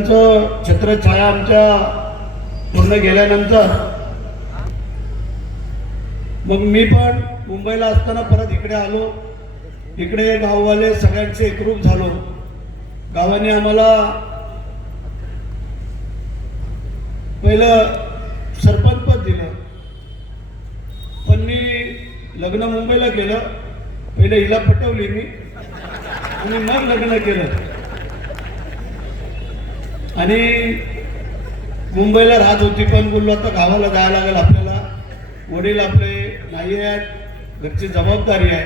त्यांचं छत्रछाया आमच्या पूर्ण गेल्यानंतर मग मी पण मुंबईला असताना परत इकडे आलो. इकडे गाववाले सगळ्यांचे एकरूप झालो. गावाने आम्हाला पहिलं सरपंच पद दिलं. पण मी लग्न मुंबईला केलं. पहिलं हिला पटवली मी. आणि मग लग्न केलं. आणि मुंबईला राहत होती पण बोललो आता गावाला जायला लागेल आपल्याला. वडील आपले नाही आहेत घरची जबाबदारी आहे.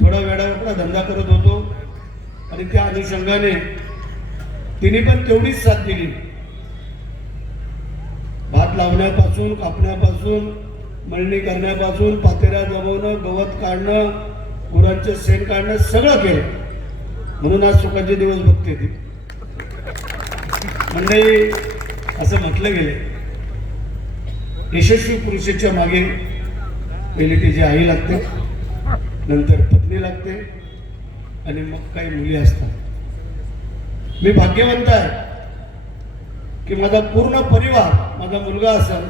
थोडा वेळावेळा धंदा करत होतो. आणि त्या अनुषंगाने तिने पण तेवढीच साथ दिली. भात लावण्यापासून कापण्यापासून मळणी करण्यापासून पातेऱ्या जमवणं गवत काढणं गुरांचं शेण काढणं सगळं केलं. म्हणून आज सुखाचे दिवस बघते ती. मंडळी असं म्हटलं गेलं यशस्वी पुरुषाच्या मागे पहिली तिची आई लागते नंतर पत्नी लागते आणि मग काही मुली असतात. मी भाग्यवंत आहे की माझा पूर्ण परिवार माझा मुलगा असेल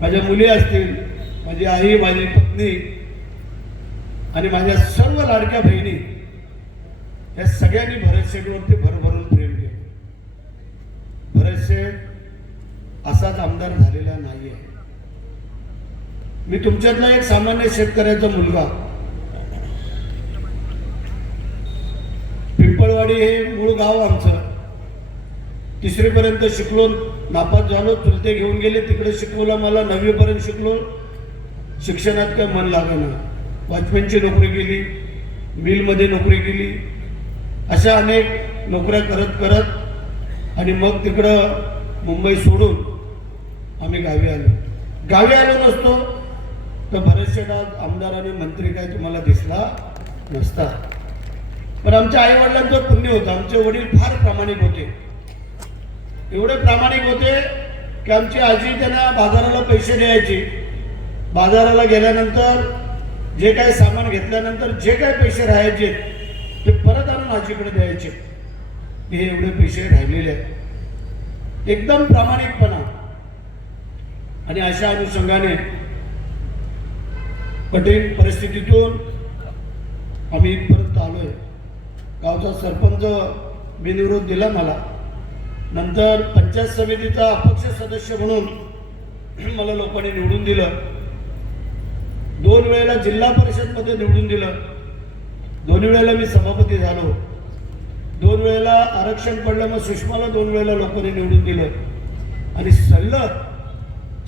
माझ्या मुली असतील माझी आई माझी पत्नी आणि माझ्या सर्व लाडक्या बहिणी या सगळ्यांनी भरत शेठवरती भरत असाच आमदार झालेला नाही आहे मी तुमच्यातला एक सामान्य शेतकऱ्याचा मुलगा. पिंपळवाडी हे मूळ गाव आमचं. तिसरीपर्यंत शिकलो नापास झालो चुलते घेऊन गेले तिकडे शिकवलं मला नववीपर्यंत शिकलो. शिक्षणात काय मन लागलं वॉचमॅनची नोकरी केली मिलमध्ये नोकरी केली अशा अनेक नोकऱ्या करत करत आणि मग तिकडं मुंबई सोडून आम्ही गावी आलो. गावी आलो नसतो तर बरेचसे आमदार आणि मंत्री काय तुम्हाला दिसला नसता. पण आमच्या आईवडिलांचं पुण्य होतं. आमचे वडील फार प्रामाणिक होते. एवढे प्रामाणिक होते की आमची आजी त्यांना बाजाराला पैसे द्यायची. बाजाराला गेल्यानंतर जे काही सामान घेतल्यानंतर जे काही पैसे राहायचे ते परत आणून आजीकडे द्यायचे. हे एवढे पैसे राहिलेले आहेत. एकदम प्रामाणिकपणा. आणि अशा अनुषंगाने कठीण परिस्थितीतून आम्ही इथपर्यंत आलोय. गावचा सरपंच बिनविरोध दिला मला. नंतर पंचायत समितीचा अपक्ष सदस्य म्हणून मला लोकांनी निवडून दिलं. दोन वेळेला जिल्हा परिषदमध्ये निवडून दिलं. दोन्ही वेळेला मी सभापती झालो. दोन वेळेला आरक्षण पडलं मग सुषमाला दोन वेळेला लोकांनी निवडून दिलं. आणि सलग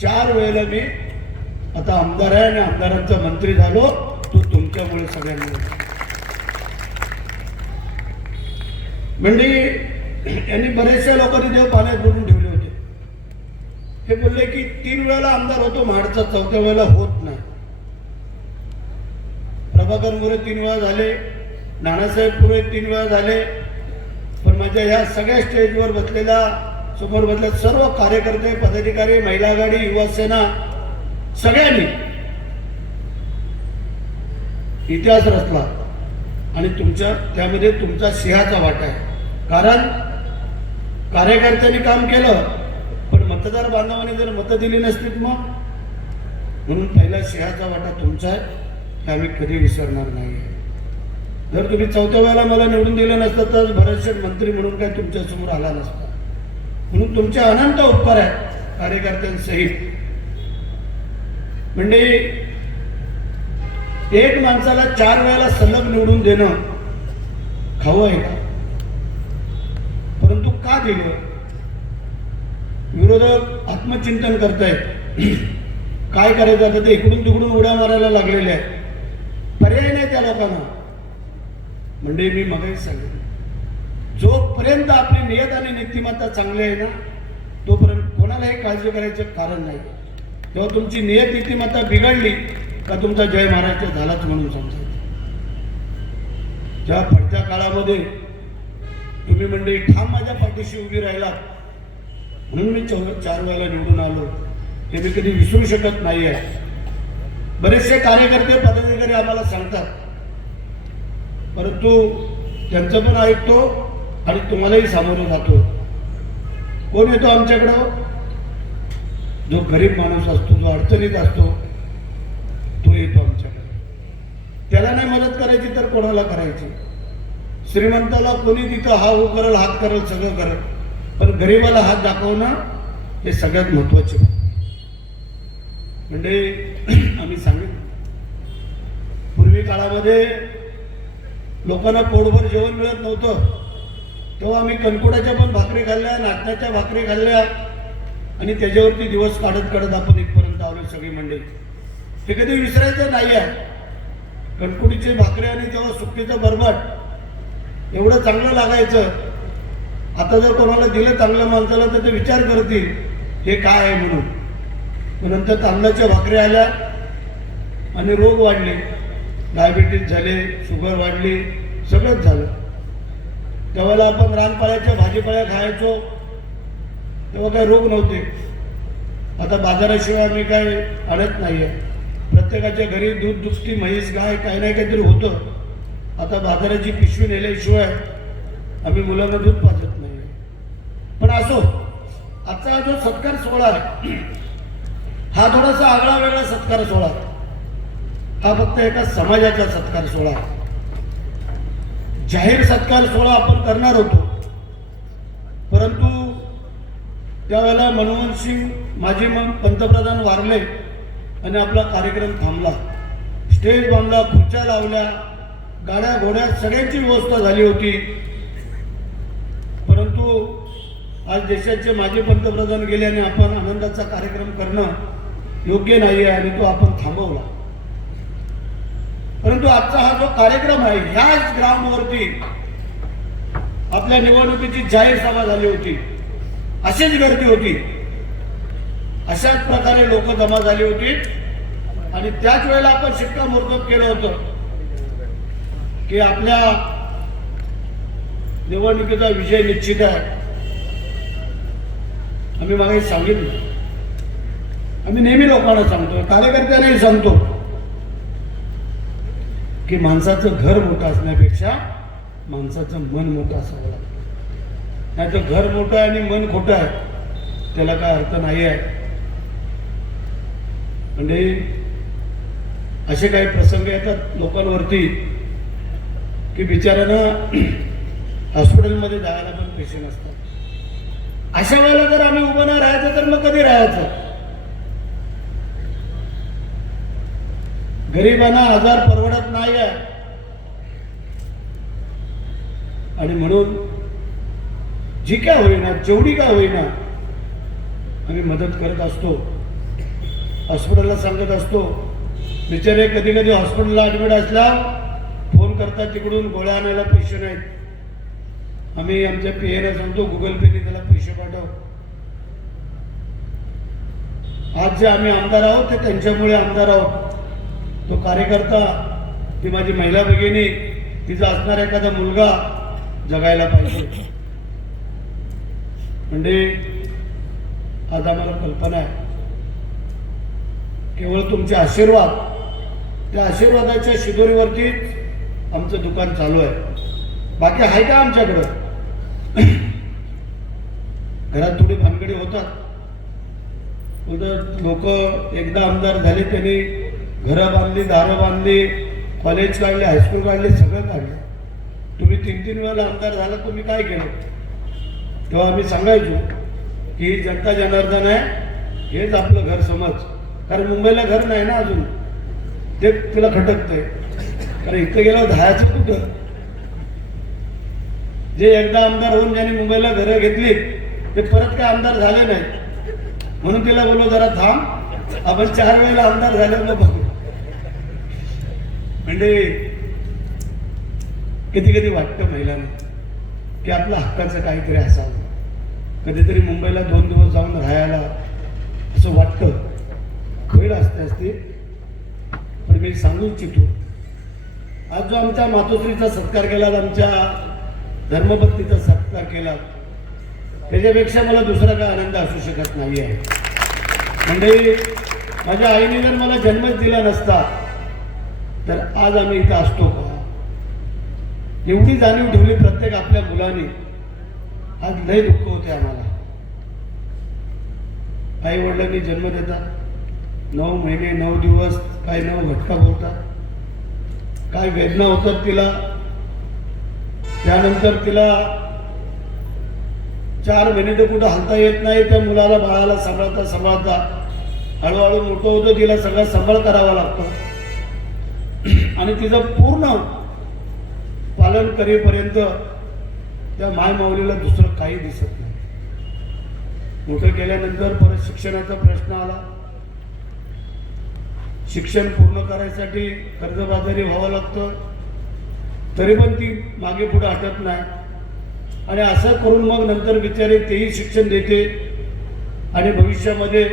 चार वेळेला मी आता आमदार आहे आणि आमदारांचा मंत्री झालो तो तुमच्यामुळे सगळ्यांना म्हणजे यांनी बरेचशा लोकांनी देव पाण्यात बुडून ठेवले होते. हे बोलले की तीन वेळेला आमदार होतो महाडचा चौथ्या वेळेला होत नाही. प्रभाकर मोरे तीन वेळा झाले नानासाहेब पुरे तीन वेळा झाले पण माझ्या म्हणजे ह्या सगळ्या स्टेजवर बसलेल्या समोर बसलेल्या सर्व कार्यकर्ते पदाधिकारी महिला आघाडी युवा सेना सगळ्यांनी इतिहास रचला. आणि तुमच्या त्यामध्ये तुमचा सिंहाचा वाटा आहे. कारण कार्यकर्त्यांनी काम केलं पण मतदार बांधवांनी जर मतं दिली नसतीत मग? म्हणून पहिला सिंहाचा वाटा तुमचा आहे हे आम्ही कधी विसरणार नाही जर तुम्ही चौथ्या वेळेला मला निवडून दिलं नसतं तर बरेचसे मंत्री म्हणून काय तुमच्यासमोर आला नसता. म्हणून तुमचे अनंत उपकार आहेत कार्यकर्त्यांसहित. म्हणजे एक माणसाला चार वेळेला सलग निवडून देणं खावं आहे का? परंतु का दिलं? विरोधक आत्मचिंतन करतायत. काय करायचं? आता ते इकडून तिकडून उड्या मारायला लागलेल्या आहेत. पर्याय नाही त्या लोकांना. म्हणजे मी मगाही सांगितलं. जोपर्यंत आपली नियत आणि नीतिमत्ता चांगली आहे ना तोपर्यंत कोणालाही काळजी करायचं कारण नाही. तेव्हा तुमची नियत नीतिमत्ता बिघडली का तुमचा जय महाराष्ट्र झालाच म्हणून समजायचं. त्या पडत्या काळामध्ये तुम्ही म्हणजे ठाम माझ्या पाठीशी उभी राहिलात म्हणून मी चौ चार वेळेला निवडून आलो. हे मी कधी विसरू शकत नाही आहे बरेचसे कार्यकर्ते पदाधिकारी आम्हाला सांगतात परंतु त्यांचं पण ऐकतो आणि तुम्हालाही सामोरं जातो. कोण येतो आमच्याकडं? जो गरीब माणूस असतो जो अडचणीत असतो तो येतो आमच्याकडे. त्याला नाही मदत करायची तर कोणाला करायची? श्रीमंताला कोणी तिथं हा हो करल हात करल सगळं करल. पण गरीबाला हात दाखवणं हे सगळ्यात महत्त्वाचे म्हणजे आम्ही सांगितलं. पूर्वी काळामध्ये लोकांना पोटभर जेवण मिळत नव्हतं. तेव्हा आम्ही कणकुडाच्या पण भाकरी खाल्ल्या नाटकाच्या भाकरी खाल्ल्या आणि त्याच्यावरती दिवस काढत काढत आपण इथपर्यंत आलो सगळी मंडळी. हे कधी विसरायचं नाही आहे कणकुडीची भाकरी आणि तेव्हा सुट्टीचं बरबाट एवढं चांगलं लागायचं. आता जर कोणाला दिलं चांगल्या माणसाला तर ते विचार करतील हे काय आहे म्हणून? नंतर तांदळाच्या भाकरी आल्या आणि रोग वाढले. डायबिटीज झाले शुगर वाढली सगळंच झालं. तेव्हाला आपण रानपाळ्याच्या भाजीपाळ्या खायचो तेव्हा काही रोग नव्हते. आता बाजाराशिवाय आम्ही काय आणत नाही आहे प्रत्येकाच्या घरी दूध दुसती म्हैस गाय काही नाही काहीतरी होतं. आता बाजाराची पिशवी नेल्याशिवाय आम्ही मुलांना दूध पाजत नाही पण असो आजचा जो सत्कार सोहळा आहे हा थोडासा आगळा वेगळा सत्कार सोहळा आहे. हा फक्त एका समाजाचा सत्कार सोहळा. जाहीर सत्कार सोहळा आपण करणार होतो. परंतु त्यावेळेला मनमोहन सिंग माजी मन पंतप्रधान वारले आणि आपला कार्यक्रम थांबला. स्टेज बांधला खुर्च्या लावल्या गाड्या घोड्या सगळ्यांची व्यवस्था झाली होती. परंतु आज देशाचे माजी पंतप्रधान गेले आणि आपण आनंदाचा कार्यक्रम करणं योग्य नाही आहे आणि तो आपण थांबवला. परंतु आजचा हा जो कार्यक्रम आहे ह्याच ग्राउंडवरती आपल्या निवडणुकीची जाहीर सभा झाली होती. अशीच गर्दी होती. अशाच प्रकारे लोक जमा झाली होती. आणि त्याच वेळेला आपण शिक्कामोर्तब केलं होतं की आपल्या निवडणुकीचा विजय निश्चित आहे. आम्ही मागे सांगितलं. आम्ही नेहमी लोकांना सांगतो कार्यकर्त्यांनाही सांगतो. की माणसाचं घर मोठं असण्यापेक्षा माणसाचं मन मोठं असावं लागतं. नाही तर घर मोठं आहे आणि मन खोटं आहे त्याला काय अर्थ नाही आहे म्हणजे असे काही प्रसंग येतात लोकांवरती की बिचाऱ्यानं हॉस्पिटलमध्ये जायला पण पैसे नसतात. अशा वेळेला जर आम्ही उभं नाही राहायचं तर मग कधी राहायचं? गरिबांना आजार परवडत नाही आहे आणि म्हणून जी काय होईना जेवढी काय होईना आम्ही मदत करत असतो. हॉस्पिटलला सांगत असतो बिचारे कधी कधी हॉस्पिटलला ॲडमिट असला फोन करतात तिकडून गोळ्या आणायला पैसे नाहीत. आम्ही आमच्या पीएला सांगतो गुगल पेने त्याला पैसे पाठव. आज जे आम्ही आमदार आहोत ते त्यांच्यामुळे आमदार आहोत. तो कार्यकर्ता ती माझी महिला भगिनी तिचा असणारा एखादा मुलगा जगायला पाहिजे. म्हणजे आज आम्हाला कल्पना आहे. केवळ तुमचे आशीर्वाद त्या आशीर्वादाच्या शिदोरीवरतीच आमचं दुकान चालू आहे. बाकी आहे का आमच्याकडं? घरात थोडी भानगडी होतात. लोक एकदा आमदार झाले त्यांनी घरं बांधली दारं बांधली कॉलेज काढले हायस्कूल काढले सगळं काढलं. तुम्ही तीन तीन वेळेला आमदार झाला तुम्ही काय केलं? तेव्हा आम्ही सांगायचो की ही जनता जनार्दन आहे हेच आपलं घर समज. कारण मुंबईला घर नाही ना अजून. ते तुला खटकतंय. कारण इथं गेल्यावर धायाचं कुठं? जे एकदा आमदार होऊन ज्यांनी मुंबईला घरं घेतली ते परत काय आमदार झाले नाही म्हणून तिला बोललो जरा थांब. आपण चार वेळेला आमदार झाले मग बघू. म्हणजे कधी कधी वाटतं महिलांना की आपलं हक्काचं काहीतरी असावं. कधीतरी मुंबईला दोन दिवस जाऊन राहायला असं वाटतं. वेळ असते असते. पण मी सांगू इच्छितो आज जो आमच्या मातोश्रीचा सत्कार केला आमच्या धर्मपत्नीचा सत्कार केला त्याच्यापेक्षा मला दुसरा काय आनंद असू शकत नाही आहे म्हणजे माझ्या आईने जर मला जन्मच दिला नसता तर आज आम्ही इथं असतो का? एवढी जाणीव ठेवली प्रत्येक आपल्या मुलाने. आज लय दुःख होते आम्हाला. आई वडिलांनी जन्म देतात नऊ महिने नऊ दिवस काय नऊ घटका बोलतात काय वेदना होतात तिला. त्यानंतर तिला चार महिने तर कुठं हलता येत नाही त्या मुलाला बाळाला सांभाळता सांभाळता. हळूहळू मोठं होतं तिला सगळं सांभाळ करावा लागतो. आणि तिचं पूर्ण पालन करेपर्यंत त्या मायमाऊलीला दुसरं काही दिसत नाही. मोठं केल्यानंतर परत शिक्षणाचा प्रश्न आला. शिक्षण पूर्ण करायसाठी कर्जबाजारी व्हावं लागतं. तरी पण ती मागे पुढे हटत नाही. आणि असं करून मग नंतर बिचारे तेही शिक्षण देते. आणि भविष्यामध्ये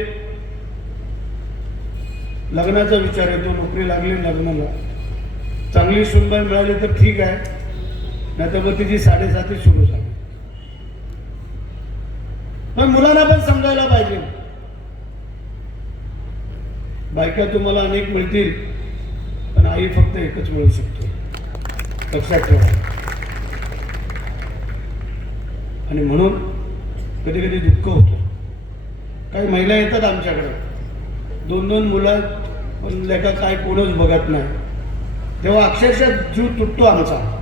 लग्नाचा विचार येतो नोकरी लागली लग्नाला. चांगली सुनबाई मिळाली तर ठीक आहे. नाही तर मग तिची साडेसाती सुरू झाली. पण मुलांना पण समजायला पाहिजे. बायका तुम्हाला अनेक मिळतील पण आई फक्त एकच मिळू शकतो. लक्षात ठेवा. आणि म्हणून कधी कधी दुःख होतं. काही महिला येतात आमच्याकडे. दोन दोन मुलं पण लेखा काय कोणच बघत नाही. तेव्हा अक्षरशः जीव तुटतो आमचा.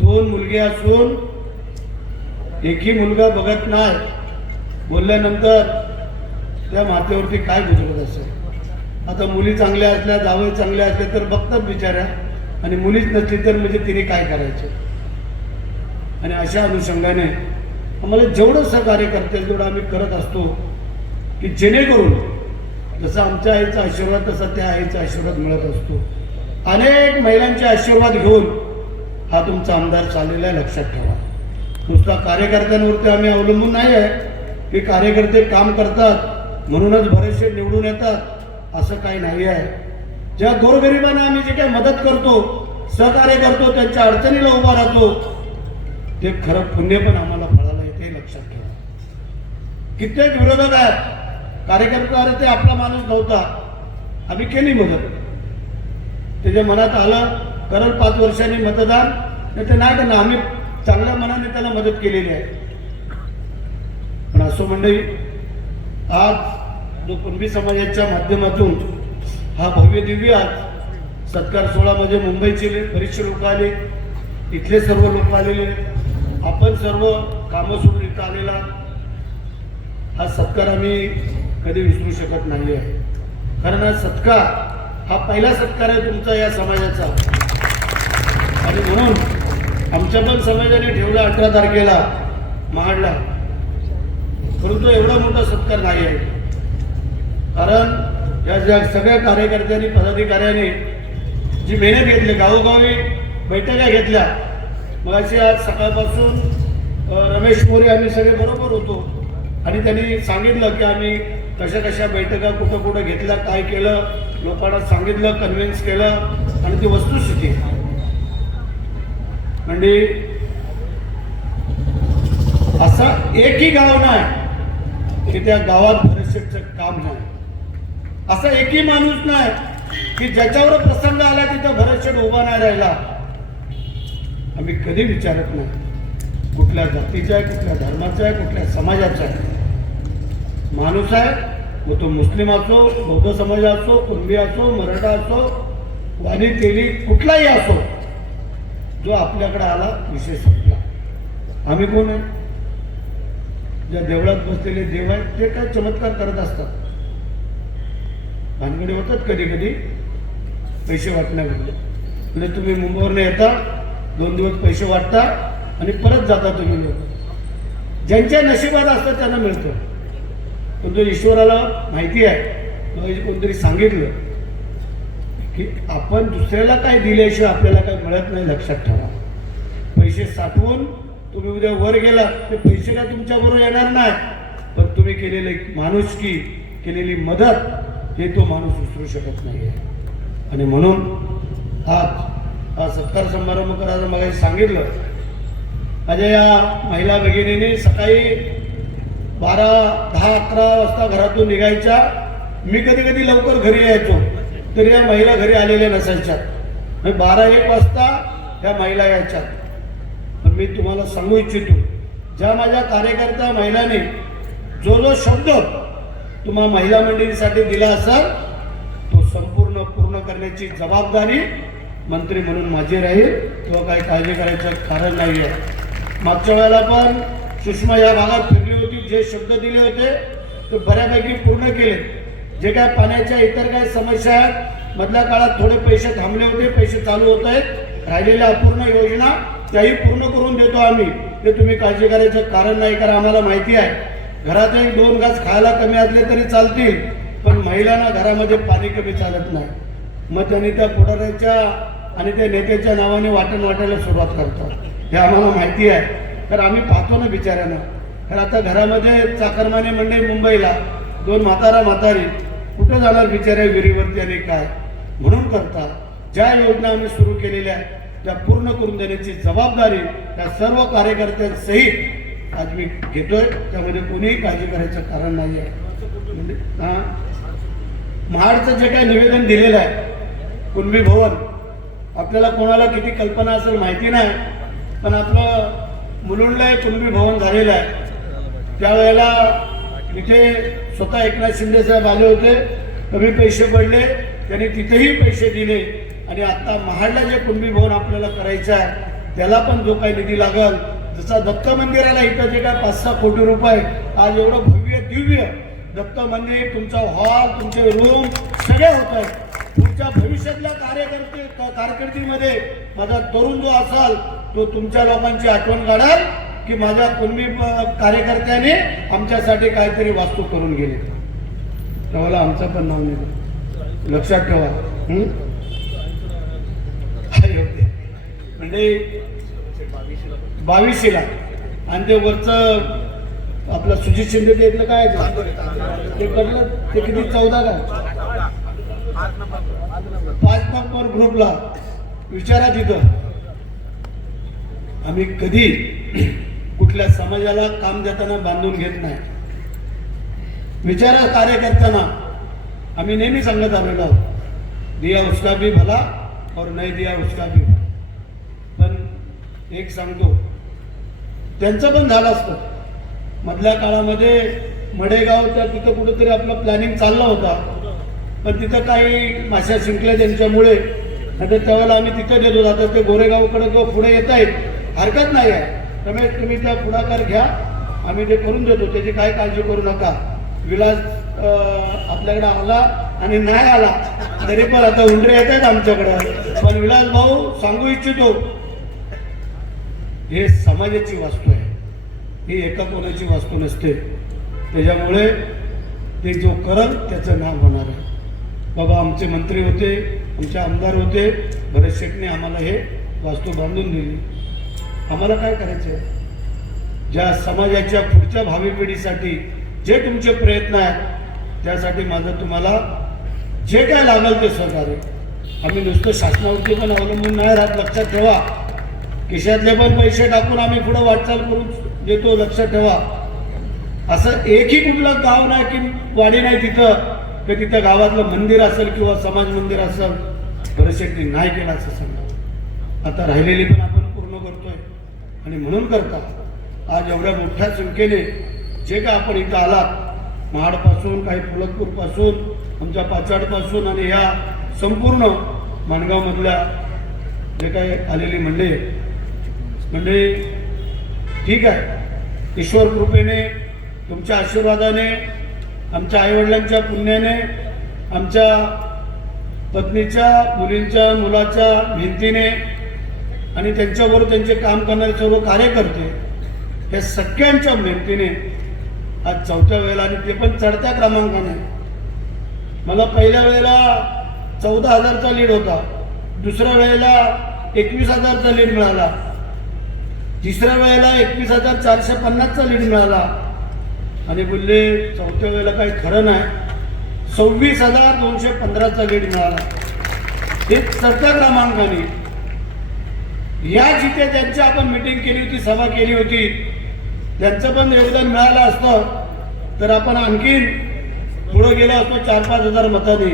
दोन मुलगे असून एकही मुलगा बघत नाही. बोलल्यानंतर त्या मातेवरती काय गुजरत असेल? आता मुली चांगल्या असल्या जावे चांगल्या असल्या तर बघतात बिचाऱ्या. आणि मुलीच नसली तर म्हणजे तिने काय करायचे? आणि अशा अनुषंगाने आम्हाला जेवढं सहकार्य करता येईल तेवढं आम्ही करत असतो की जेणेकरून जसं आमच्या आईचा आशीर्वाद तसा त्या आईचा आशीर्वाद मिळत असतो. अनेक महिलांचे आशीर्वाद घेऊन हा तुमचा आमदार चाललेला आहे लक्षात ठेवा. नुसता कार्यकर्त्यांवरती आम्ही अवलंबून नाही आहे. की कार्यकर्ते काम करतात म्हणूनच बरेचसे निवडून येतात असं काही नाही आहे. ज्या गोरगरिबांना आम्ही जे काही मदत करतो सहकार्य करतो त्यांच्या अडचणीला उभा राहतो ते खरं पुण्य पण आम्हाला फळाला येते लक्षात ठेवा. कित्येक विरोधक आहेत कार्यक्रम ते आपला माणूस नव्हता. आम्ही केली मदत. त्याच्या मनात आलं करल पाच वर्षांनी मतदान नाही तर नाही करणार. आम्ही चांगल्या मनाने त्याला मदत केलेली आहे. पण असो मंडळी आज जो कुणबी समाजाच्या माध्यमातून हा भव्य दिव्य आज सत्कार सोहळामध्ये म्हणजे मुंबईचे बरेचसे लोक आले इथले सर्व लोक आलेले आपण सर्व कामं सोडून इथं आलेला हा सत्कार आम्ही कधी विसरू शकत नाही आहे कारण हा सत्कार हा पहिला सत्कार आहे तुमचा या समाजाचा. आणि म्हणून आमच्या पण समाजाने ठेवला अठरा तारखेला महाडला. परंतु एवढा मोठा सत्कार नाही आहे. कारण या ज्या सगळ्या कार्यकर्त्यांनी पदाधिकाऱ्यांनी जी मेहनत घेतली गावोगावी बैठका घेतल्या मग अशी आज सकाळपासून रमेश मोरे आम्ही सगळे बरोबर होतो. आणि त्यांनी सांगितलं की आम्ही कशा कशा बैठका कुठं कुठं घेतल्या काय केलं लोकांना सांगितलं कन्व्हिन्स केलं आणि ती वस्तुस्थिती म्हणजे असं एकही गाव नाही की त्या गावात परिषदचं काम नाही. असा एकही माणूस नाही की ज्याच्यावर प्रसंग आला तिथं भरतशेठ उभा नाही राहिला. आम्ही कधी विचारत नाही. कुठल्या जातीचा आहे कुठल्या धर्माचा आहे कुठल्या समाजाचा आहे. माणूस आहे मग तो मुस्लिम असो बौद्ध समाज असो कुणबी असो मराठा असो वाणी तेली कुठलाही असो जो आपल्याकडे आला विषय संपला. आम्ही कोण आहे? ज्या देवळात बसलेले देव आहेत ते काय चमत्कार करत असतात. भानगडी होतात कधी कधी पैसे वाटण्याकडे म्हणजे तुम्ही मुंबईवरनं येता दोन दिवस पैसे वाटता आणि परत जाता तुम्ही लोक. ज्यांच्या नशिबात असतं त्यांना मिळतं. पण तो ईश्वराला माहिती आहे. मग कोणतरी सांगितलं. की आपण दुसऱ्याला काय दिल्याशिवाय आपल्याला काय मिळत नाही लक्षात ठेवा. पैसे साठवून तुम्ही उद्या वर गेला ते पैसे काय तुमच्याबरोबर येणार नाही. पण तुम्ही केलेले माणुसकी केलेली मदत हे तो माणूस विसरू शकत नाही आणि म्हणून आज हा सत्कार समारंभ करायला मला सांगितलं. माझ्या या महिला भगिनीने सकाळी बारा दहा अकरा वाजता घरातून निघायच्या. मी कधी कधी लवकर घरी यायचो. तरी या महिला घरी आलेल्या नसायच्या. बारा एक वाजता ह्या महिला यायच्या. पण मी तुम्हाला सांगू इच्छितो ज्या माझ्या कार्यकर्त्या महिलांनी जो जो शब्द तुम्हा महिला मंडळीसाठी दिला असाल तो संपूर्ण पूर्ण करण्याची जबाबदारी मंत्री म्हणून माझी राहील. किंवा काही काळजी करायचं कारण नाही आहे मागच्या वेळेला पण सुषमा या भागात फिरली जे शब्द दिले होते ते बऱ्यापैकी पूर्ण केले. जे काय पाण्याच्या इतर काय समस्या आहेत मधल्या काळात थोडे पैसे थांबले होते पैसे चालू होत आहेत. राहिलेल्या अपूर्ण योजना त्याही पूर्ण करून देतो आम्ही. ते तुम्ही काळजी करायचं कारण नाही कारण आम्हाला माहिती आहे. घरात एक दोन घास खायला कमी असले तरी चालतील पण महिलांना घरामध्ये पाणी कमी चालत नाही. मग त्यांनी त्या पुढाऱ्याच्या आणि त्या नेत्याच्या नावाने वाटण वाटायला सुरुवात करतात. हे आम्हाला माहिती आहे. तर आम्ही पाहतो ना बिचाऱ्यांना. तर आता घरामध्ये चाकरमाने मंडई मुंबईला दोन म्हातारा म्हातारी कुठं जाणार बिचारे विहिरीवरती आणि काय? म्हणून करता ज्या योजना आम्ही सुरू केलेल्या आहेत त्या पूर्ण करून देण्याची जबाबदारी त्या सर्व कार्यकर्त्यांसहित आज मी घेतोय. त्यामध्ये कोणीही काळजी करायचं कारण नाही आहे म्हणजे हा? महाडचं जे काही निवेदन दिलेलं आहे कुणबी भवन आपल्याला कोणाला किती कल्पना असेल माहिती नाही पण आपलं मुलुंडला एक कुणबी भवन झालेलं आहे. त्यावेळेला तिथे स्वतः एकनाथ शिंदे साहेब आले होते. कमी पैसे पडले. त्यांनी तिथेही पैसे दिले. आणि आता महाडला जे कुंभी भवन आपल्याला करायचं आहे त्याला पण जो काही निधी लागल जसा दत्त मंदिराला इथं जे काय पाच सहा कोटी रुपये आज एवढं भव्य दिव्य दत्त मंदिर तुमचा हॉल तुमचे रूम सगळे होत आहेत. तुमच्या भविष्यातल्या कार्यकर्ते कारकिर्दीमध्ये माझा तरुण जो असाल तो तुमच्या लोकांची आठवण काढाल. की माझ्या कुणबी कार्यकर्त्याने आमच्यासाठी काहीतरी वास्तू करून गेले. तेव्हा आमचं पण नाव नाही. लक्षात ठेवा. होते. म्हणजे बावीसशेला आणि ते वरचं आपलं सुजित शिंदे ते इथलं काय ते? ते कडलं ते किती? चौदा का? पाच नंबर ग्रुपला. विचारा तिथं. आम्ही कधी कुठल्या समाजाला काम देताना बांधून घेत नाही. विचारा करताना आम्ही नेहमी सांगत आलेलो आहोत दिया उसका भी भला और नाही दिया उसका भी भला. पण एक सांगतो त्यांचं पण झालं असतं. मधल्या काळामध्ये मडेगाव तर तिथं कुठंतरी आपलं प्लॅनिंग चालला होता. पण तिथं काही माश्या शिंकल्या त्यांच्यामुळे. नंतर त्यावेळेला आम्ही तिथं गेलो. आता ते गोरेगावकडे किंवा पुढे येत आहेत हरकत नाही आहे. रमेश तुम्ही त्या पुढाकार घ्या. आम्ही ते करून देतो त्याची काय काळजी करू नका. विलास अं, आपल्याकडे आला आणि नाही आला तरी पण आता उंडरे येत आहेत आमच्याकडं. पण विलास भाऊ सांगू इच्छितो हे समाजाची वास्तू आहे. ही एका कोणाची वास्तू नसते. त्याच्यामुळे ते जो करल त्याचं नाव होणार आहे. बाबा आमचे मंत्री होते आमचे आमदार होते. भरत शेटने आम्हाला हे वास्तू बांधून दिली. आम्हाला काय करायचं आहे ज्या समाजाच्या पुढच्या भावी पिढीसाठी जे तुमचे प्रयत्न आहेत त्यासाठी माझं तुम्हाला जे काय लागेल ते सहकार्य. आम्ही नुसतं शासनावरती पण अवलंबून नाही राहत. लक्षात ठेवा. खिशातले पण पैसे टाकून आम्ही पुढं वाटचाल करून देतो. लक्षात ठेवा. असं एकही कुठलं गाव नाही की वाडी नाही तिथं. की तिथं गावातलं मंदिर असेल किंवा समाज मंदिर असेल बरेचशे नाही केलं असं सांगा आता राहिलेली पण आपण आणि म्हणून करता आज एवढ्या मोठ्या संख्येने जे का आपण इथं आलात महाडपासून काही फुलतपूरपासून आमच्या पाचाडपासून आणि ह्या संपूर्ण माणगावमधल्या जे काही आलेली मंडळी म्हणजे ठीक आहे. ईश्वर कृपेने तुमच्या आशीर्वादाने आमच्या आईवडिलांच्या पुण्याने आमच्या पत्नीच्या मुलींच्या मुलाच्या भिंतीने आणि त्यांच्याबरोबर त्यांचे काम करणारे सर्व कार्यकर्ते या सगळ्यांच्या मेहनतीने आज चौथ्या वेळेला आणि ते पण चढत्या क्रमांकाने. मला पहिल्या वेळेला चौदा हजारचा लीड होता. दुसऱ्या वेळेला एकवीस हजारचा लीड मिळाला. तिसऱ्या वेळेला एकवीस हजार चारशे पन्नासचा लीड मिळाला. आणि बोलले चौथ्या वेळेला काही खरं नाही. सव्वीस हजार दोनशे पंधराचा लीड मिळाला. हे चढत्या क्रमांकाने. या जिथे ज्यांची आपण मिटिंग केली होती सभा केली होती त्यांचं पण योगदान मिळालं असतं. तर आपण आणखीन पुढे गेलो असतो चार पाच हजार मतांनी.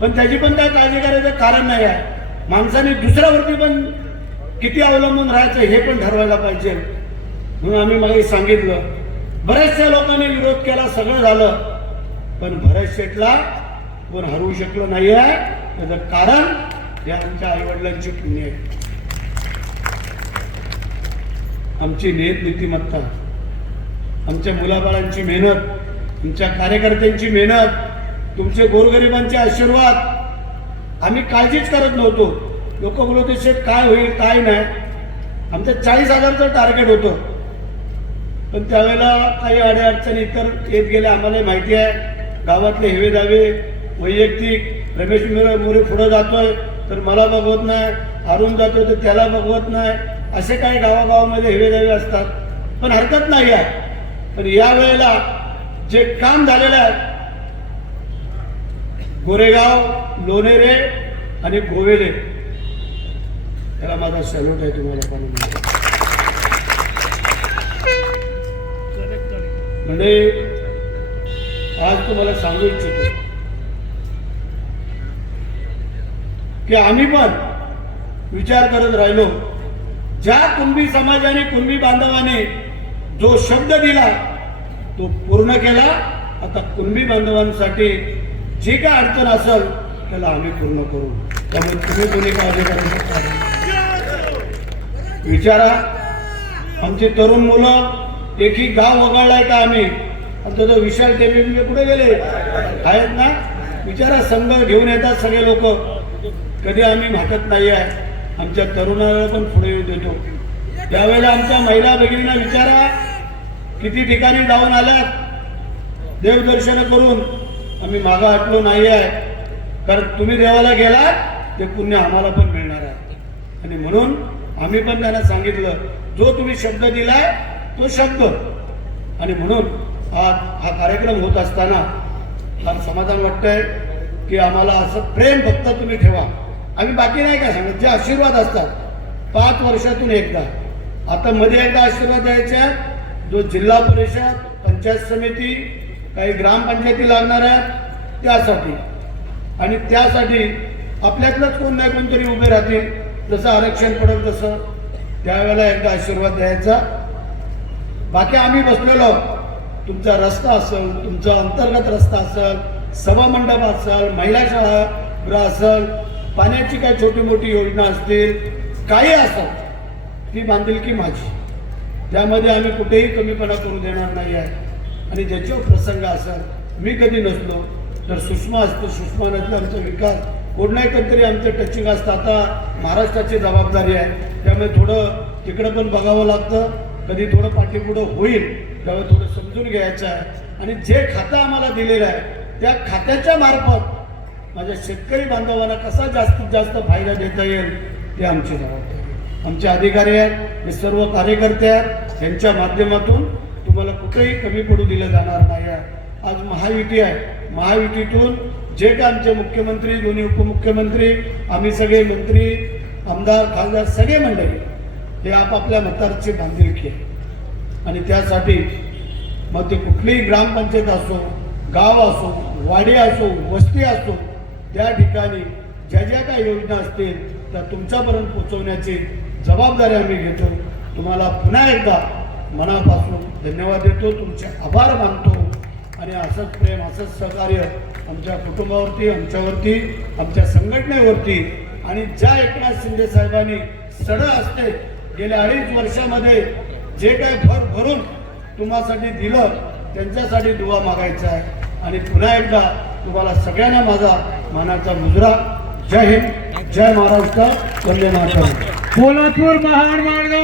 पण त्याची पण काय काळजी करायचं कारण नाही आहे. माणसाने दुसऱ्यावरती पण किती अवलंबून राहायचं हे पण ठरवायला पाहिजे. म्हणून आम्ही मागे सांगितलं. बऱ्याचशा लोकांनी विरोध केला सगळं झालं. पण भरत शेटला कोण हरवू शकलं नाही आहे त्याचं कारण हे आमच्या आईवडिलांची पुण्य आहे. आमची नेत नीतिमत्ता आमच्या मुलाबाळांची मेहनत आमच्या कार्यकर्त्यांची मेहनत तुमचे गोरगरिबांचे आशीर्वाद. आम्ही काळजीच करत नव्हतो. लोक बोलत होते काय होईल काय नाही. आमचं चाळीस हजारचं टार्गेट होतं. पण त्यावेळेला काही अडीअडचणी इतर येत गेल्या आम्हाला माहिती आहे. गावातले हेवे दावे वैयक्तिक रमेश मोरे मोरे पुढं जातोय तर मला बघवत नाही. अरुण जातोय तर त्याला बघवत नाही. असे काही गावागावामध्ये हिवेदावे असतात. पण हरकत नाही आहे पण यावेळेला जे काम झालेलं आहे गोरेगाव लोणेरे आणि गोवेले. त्याला माझा सॅल्यूट आहे तुम्हाला पण म्हणजे आज तुम्हाला सांगू इच्छितो की आम्ही पण विचार करत राहिलो ज्या कुणबी समाजाने कुणबी बांधवाने जो शब्द दिला तो पूर्ण केला आता कुणबी बांधवांसाठी जी काय अडचण असेल त्याला आम्ही पूर्ण करू. त्यामुळे तुम्ही कोणी काळजी करू. शकता विचारा. आमची तरुण मुलं एकही गाव वगळलाय का आम्ही? आमचा जो विशाल देवी कुठे गेले? आहेत ना? विचारा संघ घेऊन येतात सगळे लोक. कधी आम्ही मागत नाही आहे आमच्या तरुणाला पण पुढे येऊ देतो. त्यावेळेला आमच्या महिला भगिनींना विचारा किती ठिकाणी जाऊन आल्यात देवदर्शन करून आम्ही मागं हटलो नाही आहे कारण तुम्ही देवाला गेलात ते पुण्य आम्हाला पण मिळणार आहे. आणि म्हणून आम्ही पण त्यांना सांगितलं जो तुम्ही शब्द दिलाय तो शब्द. आणि म्हणून आज हा कार्यक्रम होत असताना फार समाधान वाटतंय की आम्हाला असं प्रेम फक्त तुम्ही ठेवा. आम्ही बाकी नाही का सांगत जे आशीर्वाद असतात. पाच वर्षातून एकदा. आता मध्ये एकदा आशीर्वाद द्यायचा जो जिल्हा परिषद पंचायत समिती काही ग्रामपंचायती लागणार आहेत त्यासाठी. आणि त्यासाठी आपल्यातलंच कोण नाही कोणतरी उभे राहतील जसं आरक्षण पडेल तसं. त्यावेळेला एकदा आशीर्वाद द्यायचा. बाकी आम्ही बसलेलो आहोत. तुमचा रस्ता असेल तुमचा अंतर्गत रस्ता असेल सभामंडप असेल महिला शाळा गृह असेल पाण्याची काही छोटी मोठी योजना असतील काही असतात ती बांधिलकी माझी. त्यामध्ये आम्ही कुठेही कमीपणा करू देणार नाही आहे. आणि ज्याच्यावर प्रसंग असेल मी कधी नसलो तर सुषमा असतो. सुषमा नसलं आमचा विकास कोण नाही कधीतरी आमचं टचिंग असतं. आता महाराष्ट्राची जबाबदारी आहे. त्यामुळे थोडं तिकडं पण बघावं लागतं. कधी थोडं पाठीपुढं होईल त्यामुळे थोडं समजून घ्यायचं आहे. आणि जे खातं आम्हाला दिलेलं आहे त्या खात्याच्या मार्फत माझ्या शेतकरी बांधवांना कसा जास्तीत जास्त फायदा देता येईल ते आमची जबाबदारी आहे. आमचे अधिकारी आहेत हे सर्व कार्यकर्ते आहेत. यांच्या माध्यमातून तुम्हाला कुठेही कमी पडू दिलं जाणार नाही आहे. आज महायुती आहे. महायुतीतून जे काय आमचे मुख्यमंत्री दोन्ही उपमुख्यमंत्री आम्ही सगळे मंत्री आमदार खासदार सगळे मंडळी हे आपापल्या मतदारची बांधिलकी आहे. आणि त्यासाठी मग ते कुठलीही ग्रामपंचायत असो गाव असो वाडी असो वस्ती असो त्या ठिकाणी ज्या ज्या काही योजना असतील त्या तुमच्यापर्यंत पोचवण्याची जबाबदारी आम्ही घेतो. तुम्हाला पुन्हा एकदा मनापासून धन्यवाद देतो. तुमचे आभार मानतो. आणि असंच प्रेम असंच सहकार्य आमच्या कुटुंबावरती आमच्यावरती आमच्या संघटनेवरती आणि ज्या एकनाथ शिंदे साहेबांनी सड असते गेल्या अडीच वर्षामध्ये जे काही भर भरून तुम्हासाठी दिलं त्यांच्यासाठी दुवा मागायचा आहे. आणि पुन्हा एकदा तुम्हाला सगळ्यांना माझा मानाचा मुजरा. जय हिंद. जय महाराष्ट्र. वंदे महाराष्ट्र कोल्हापूर महाड मार्ग